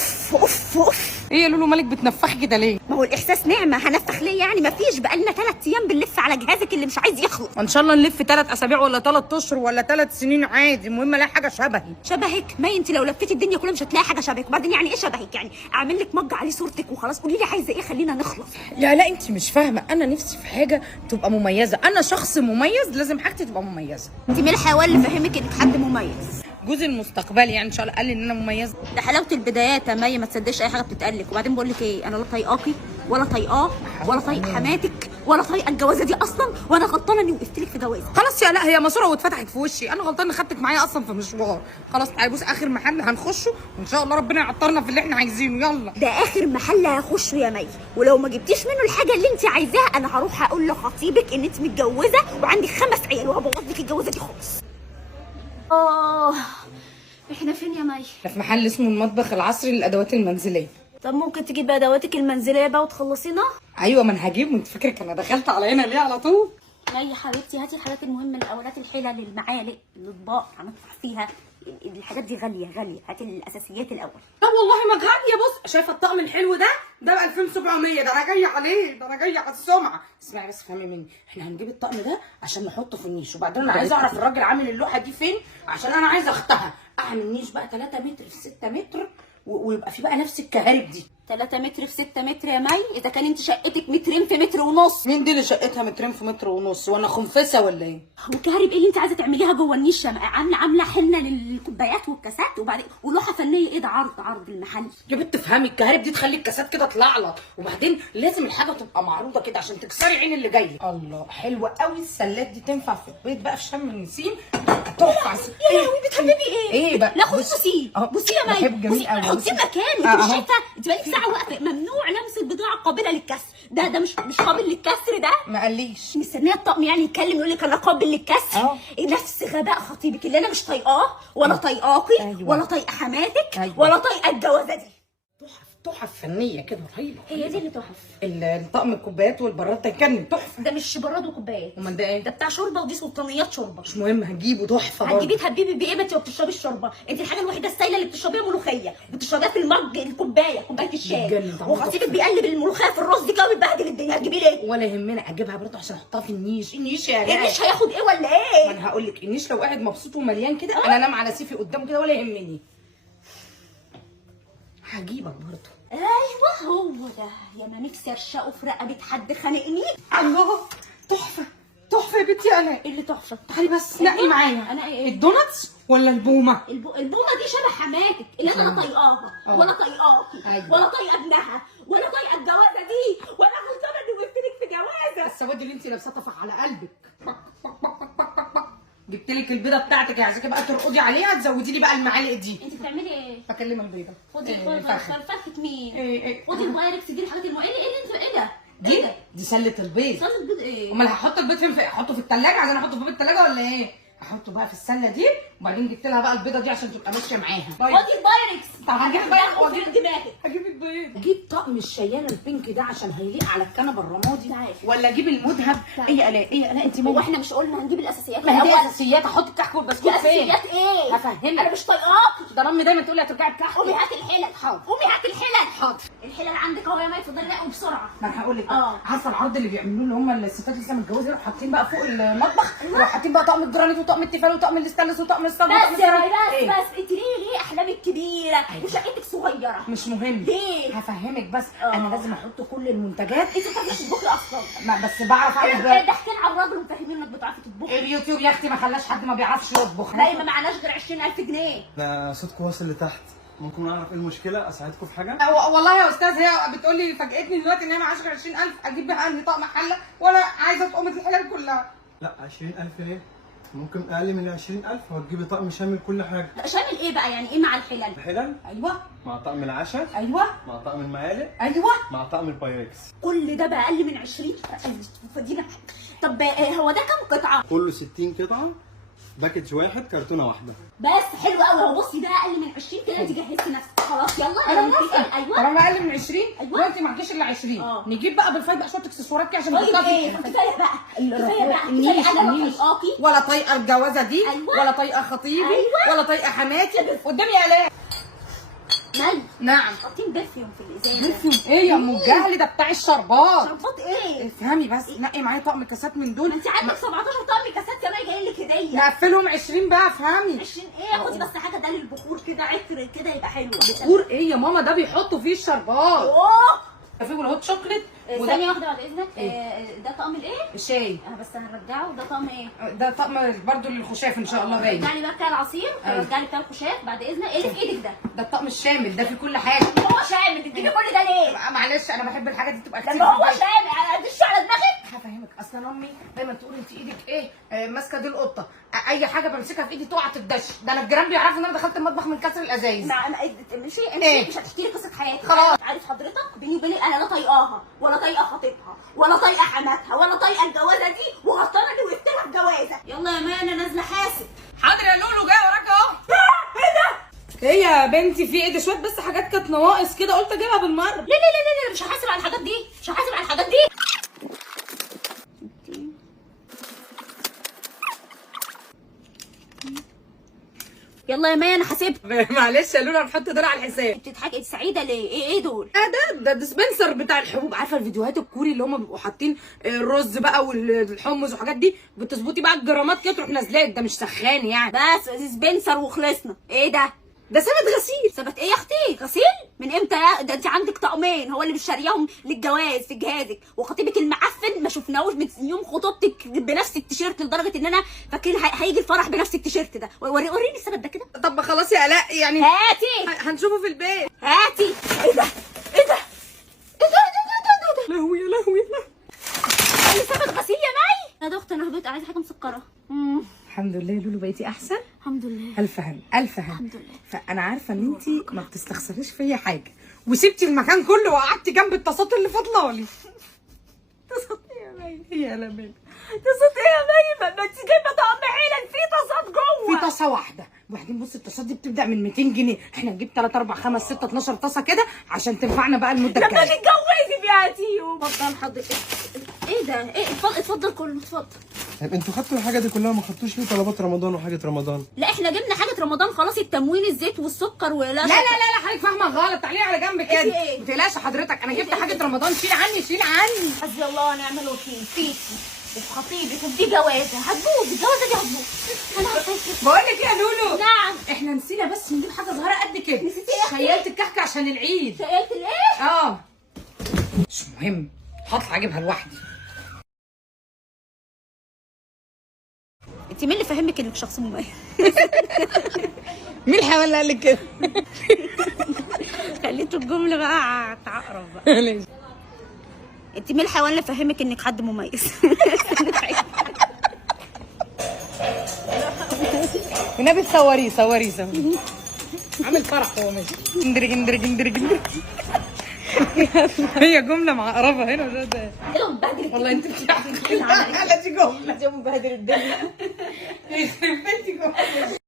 اوف اوف اوف. ايه يا لولو مالك بتنفخي كده ليه؟ ما هو الاحساس نعمه، هنفخ ليه يعني؟ ما فيش، بقالنا 3 ايام بنلف على جهازك اللي مش عايز يخلص. ان شاء الله نلف 3 اسابيع ولا 3 اشهر ولا 3 سنين عادي، المهم الاقي حاجه شبهي. شبهك؟ ما انت لو لفيتي الدنيا كلها مش هتلاقي حاجه شبهك. وبعدين يعني ايه شبهك؟ يعني اعمل لك مج عليه صورتك وخلاص؟ قولي لي عايزه ايه خلينا نخلص. لا انت مش فاهمه، انا نفسي في حاجه تبقى مميزه، انا شخص مميز لازم حاجتي تبقى مميزه. انت مين الحيوان اللي فهمك انك حد مميز؟ جوزي المستقبلي يعني ان شاء الله قال لي ان انا مميزه. ده حلاوه البدايات يا مي، ما تصدقش اي حاجه بتتقال لك. وبعدين بقول لك ايه، انا لا طايقاكي ولا طايقاه ولا طايق حماتك ولا طايقه الجوازه دي اصلا، وانا غلطانه اني وقفت لك في جوازك. خلاص يا لا، هي ماسوره واتفتحت في وشي، انا غلطانه خدتك معايا اصلا في مشوار. خلاص تعالي بص، اخر محل هنخشه وان شاء الله ربنا يعطرنا في اللي احنا عايزينه. يلا ده اخر محل هخشه يا مي، ولو ما جبتيش منه الحاجه اللي انت عايزاها انا هروح اقول لخطيبك ان انت متجوزه وعندك 5 عيال وهبوظ لك الجوازه دي خالص. احنا فين يا مي؟ ده في محل اسمه المطبخ العصري للادوات المنزليه. طب ممكن تجيبي ادواتك المنزليه بقى وتخلصينا؟ ايوه ما انا هجيب، وانت فاكرك انا دخلت على هنا ليه على طول؟ مي حبيبتي هاتي الحاجات المهمه الاولات، الحلل، المعالق، الاطباق هندفع فيها، الحاجات دي غاليه غاليه، هاتي الاساسيات الاول. لا والله ما غاليه. بص شايفه الطقم الحلو ده ب 2700، ده انا جايه عليه، ده انا جايه على السمعه. اسمعي بس فهمي مني، احنا هنجيب الطقم ده عشان نحطه في النيش، وبعدين انا عايزه اعرف الراجل عامل اللوحه دي فين، عشان انا عايزه اختها. اعمل نيش بقى 3 متر في 6 متر ويبقى في بقى نفس الكهارب دي. 3 متر في 6 متر يا مي؟ اذا كان انت شقتك مترين في متر ونص. مين دي اللي شقتها مترين في متر ونص؟ وانا خنفسه ولا ايه؟ وكهرب ايه اللي انت عايزه تعمليها جوه النيش؟ عامله حنه للكوبايات والكاسات، وبعدين ولوحه فنيه ايه ده؟ عرض المحل. يا بنت افهمي، الكهارب دي تخلي الكاسات كده تلعلط، وبعدين لازم الحاجه تبقى معروضه كده عشان تكسري عين اللي جاي. الله حلوه قوي السلات دي، تنفع في البيت بقى في شم النسيم، تحفه. يا لهوي بتحببي ايه؟ ايه بقى؟ لا خدي بصي بصي يا مي، بحب جميل قوي. حطيه مكانه. انت مش شايفه؟ انت بقالك ساعه واقفه. ممنوع لمس البضاعه قابله للكسر. ده مش قابل للكسر ده. ما قاليش مستنيه الطقم يعني يتكلم يقول لك انا قابل للكسر. نفس غباء خطيبك اللي انا مش طايقاه ولا طايقاكي ولا طايقه حماتك ولا طايقه الجوازه دي. تحف فنيه كده رهيبه. هي دي اللي تحف. الطقم الكوبايات والبراد كان تحفه. ده مش براد وكوبايات، امال ده ايه؟ ده بتاع شوربه، ودي سلطانيات شوربه. مش مهم هجيبه تحفه برضه. هتجيبيه تهببي بايه؟ ما انت ما بتشربيش الشوربه، انت الحاجه الوحيده السايله اللي بتشربيها ملوخيه، وبتشربيها في المج، الكوبايه، كوبايه الشاي، وخطيبك بيقلب الملوخيه في الرز دي كده وبيبهدل الدنيا. هتجيبيه ليه؟ ولا يهمنا، اجيبها برضه عشان احطها في النيش. النيش يا جماعه النيش هياخد ايه ولا ايه؟ ما انا هقول لك، النيش لو قاعد مبسوط ومليان كده انا انام على سيفي قدامه كده ولا يهمني. هجيبك برضه. ايوه هو ده. يا ما نفسي ارشقه في رقبه حد خانقني. الله تحفه تحفه يا بنتي. انا ايه اللي تحفه؟ تعالي بس نقي معايا. انا ايه؟ الدوناتس ولا البومه؟ البومه دي شبه حماتك اللي انا لا طايقاها ولا طايقاكي ولا طايقه ابنها ولا طايقه الجوازه دي، ولا غلطانه اني وقفت لك في جوازه. السواد اللي انت لابساه طفح على قلبك. جبت لك البيضه بتاعتك، عايزاكي بقى ترقدي عليها، تزودي لي بقى المعالق دي. انت بتعملي ايه؟ بكلم البيضه. خدي فرخه مين؟ ايه خدي الفايركس دي، الحاجات المعينه. ايه اللي انت ايه ده؟ دي سله البيض. سله البيض ايه؟ امال هحط البيض فين؟ احطه في الثلاجه؟ عايزين احطه في باب الثلاجه ولا ايه؟ احطه بقى في السله دي، وبعدين جبت لها بقى البيضه دي عشان تبقى ماشيه معاها. خدي الفايركس. طب هجيب البيض. خدي دماغك. هجيب البيض. اجيب طقم الشيانه البينك ده عشان هيليق على الكنبه الرمادي، ولا اجيب المذهب؟ ايه ايه انت هو احنا مش قلنا هنجيب الاساسيات الاول؟ الاول؟ اساسيات احط الكحك والبسكوت فين؟ اساسيات ايه؟ هفهمك. انا مش طايقاكي. ده رامي دايما تقولي هترجعي بكحك. قومي هاتي الحلل. حاضر. قومي هاتي الحلل. حاضر. الحلل عندك اهو يا مي، اتفضلي نقي بسرعه. ما انا هقول لك عارفه العرض اللي بيعملوه اللي هم الستات لسه متجوزين، يروحوا حاطين بقى فوق المطبخ، يروحوا حاطين بقى طقم الجرانيت وطقم التيفال وطقم الاستانلس وطقم الصاج وطقم بس يا مي إيه؟ بس انت ليه احلامك كبيره وشقتك صغيره؟ مش مهم. ليه؟ هفهمك بس. انا لازم احط كل المنتجات. انت بتعرفي تطبخي اصلا؟ ما بس بعرف اعمل احنا ضاحكين على الراجل ومفهمين انك بتعرفي تطبخي. اليوتيوب يا اختي ما خلاش حد ما بيعرفش يطبخ. لا ما معناش غير 20000 جنيه. احنا صوتكم واصل لتحت، ممكن نعرف ايه المشكله؟ اساعدكم في حاجه؟ والله يا استاذ هي بتقول لي فاجئتني دلوقتي ان هي معاش غير 20000، اجيب بها انهي طقم حله وانا عايزه تقومه الحلال كلها. لا 20000 ايه؟ ممكن اقل من 20000 وهتجيبي طقم شامل كل حاجه. شامل ايه بقى؟ يعني ايه مع الحلل؟ الحلل ايوه مع طقم العشاء، ايوه مع طقم المعالق، ايوه مع طقم البايركس. كل ده بأقل من 20؟ فدينا. طب هو ده كام قطعه؟ كله 60 قطعه، باكج واحد، كرتونه واحده. بس حلو قوي اهو. بصي ده اقل من 20 كده، انت جهزتي نفسك خلاص. يلا انا موافقه. ايوه طالما اقل من 20 أيوة. وانت معكيش الا 20 نجيب بقى بالفايد بقى شويه اكسسوارات كده عشان طيب ايه؟ كفايه بقى كفايه بقى. النيش انا لا طايقاكي ولا طايقه الجوازه دي. أيوة. ولا طايقه خطيبي. أيوة. ولا طايقه حماتي قدامي. يا الاء مي نعم. حاطين برفيوم في الازازه. برفيوم ايه يا ام الجهل؟ ده بتاع الشربات. شربات ايه؟ افهمي بس، نقي معايا طقم كاسات من دول. انت عندك 17 طقم كاسات يا مي جايين لك هديه. نقفلهم 20 بقى، افهمي. 20 ايه؟ خدي بس حاجه ده للبخور كده، عطر كده يبقى حلو. بخور ايه يا ماما؟ ده بيحطوا فيه الشربات. اوه في والهوت شوكليت. ثانية واحدة بعد إذنك. ده طقم الإيه؟ الشاي. بس هنرجعه. ده طقم إيه؟ ده طقم برضو للخشاف ان شاء الله باين. رجع لي بقى بتاع العصير، رجع لي بتاع الخشاف بعد إذنك. إيه اللي في إيدك ده؟ ده الطقم الشامل، ده فيه كل حاجه. هو شامل، تديني كل ده ليه؟ معلش انا بحب الحاجات دي تبقى كتير. لما هو شامل هتدش على دماغك؟ هفهمك، اصلا امي دايما تقول انت ايدك ايه، ماسكه دي القطه، اي حاجه بمسكها في ايدي تقع تدش. ده انا الجيران بيعرفوا ان انا دخلت المطبخ من كسر الازايز. ماشي انت إيه؟ مش هتحكي لي قصه حياتك. خلاص. عارف حضرتك بيني وبينك انا لا طايقاها ولا طايقه خطيبها ولا طايقه حماتها ولا طايقه الجوازه دي، وغلطانه اني وقفت لها الجوازه. يلا يا مان انا نازله حاسب. حاضر يا لولو، جاي وراك اهو. ايه ده؟ ايه يا بنتي في ايه؟ ده شويه بس حاجات كانت نواقص كده، قلت اجيبها بالمره. لا لا لا لا مش هحاسب على الحاجات دي، مش هحاسب على الحاجات دي. يلا يا مان انا حاسبت. معلش يا لولو هنحط دول على الحساب. بتضحكي سعيده ليه؟ ايه دول؟ ده ديسبنسر بتاع الحبوب. عارفه الفيديوهات الكوري اللي هم بيبقوا حاطين الرز بقى والحمص والحاجات دي، بتظبطي بقى الجرامات كده تروح نازلات. ده مش سخان يعني. بس سبنسر وخلصنا. ايه ده؟ ده ثبت غسيل. ثبت ايه يا اختي؟ غسيل؟ من امتى ده انت عندك طقمين هو اللي مش شارياهم للجواز في جهازك، وخطيبك المعفن ما شفناهوش من يوم خطوبتك بنفس التيشيرت، لدرجه ان انا فاكرين هيجي الفرح بنفس التيشيرت ده. وريني الثبت ده كده. طب خلاص يا الاء يعني هاتي هنشوفه في البيت. هاتي. ايه ده؟ ايه ده؟ ايه ده؟ لهوي يا لهوي يا لهوي. اللي ثبت غسيل يا مي. يا دكتور انا هبقى عايزه حاجه مسكره. الحمد لله يا لولو بقيتي احسن. الحمد لله. الف هنا الف هنا. الحمد لله. فانا عارفه ان انت ما بتستخسريش فيا حاجه، وسبتي المكان كله وقعدتي جنب الطاسات اللي فاضلالي. طاسات ايه يا مي؟ يا لمين طاسات ايه يا مي؟ ما انت جايبه طقم حيلك في طاسات جوه. في طاسه واحده. وبعدين بصي الطاسات دي بتبدا من 200 جنيه، احنا نجيب 3 4 5 6 12 طاسه كده عشان تنفعنا بقى المده لما الجايه. تتجوزي بياتي. اتفضل حضرتك. ايه ده؟ ايه؟ اتفضل كله اتفضل. طيب انتوا خدتوا الحاجه دي كلها، ما خدتوش ليه طلبات رمضان وحاجه رمضان؟ لا احنا جبنا حاجه رمضان خلاص، التموين الزيت والسكر ولا لا لا لا حضرتك فاهمه غلط. تعالي على جنب كده. ايه؟ ما تقلقش حضرتك، انا جبت حاجه رمضان. شيل عني شيل عني. حسبي الله ونعم الوكيل فيكي وفي خطيبك، ودي جوازه هتبوظ. الجوازه دي هتبوظ. انا عارفاكي. بقول لك ايه يا لولو؟ نعم. احنا نسينا بس نجيب حاجه صغيره قد كده. نسيتي ايه؟ خيلت الكحكه عشان العيد. شقيت الايه؟ اه مش مهم، هطلع اجيبها لوحدي. انت مين اللي فهمك انك شخص مميز؟ مين الحيوان اللي قال لك كده؟ خليتوا الجمله بقى تعقرب بقى. انت مين الحيوان اللي فهمك انك حد مميز؟ والنبي صوريه. عامل فرح هو ماشي. جندري. هي جمله معقربه هنا وده ده. ايه مبهدل والله انت بتعرفي. لا دي جمله. مبهدل الدنيا. يخرب بيتي جمله.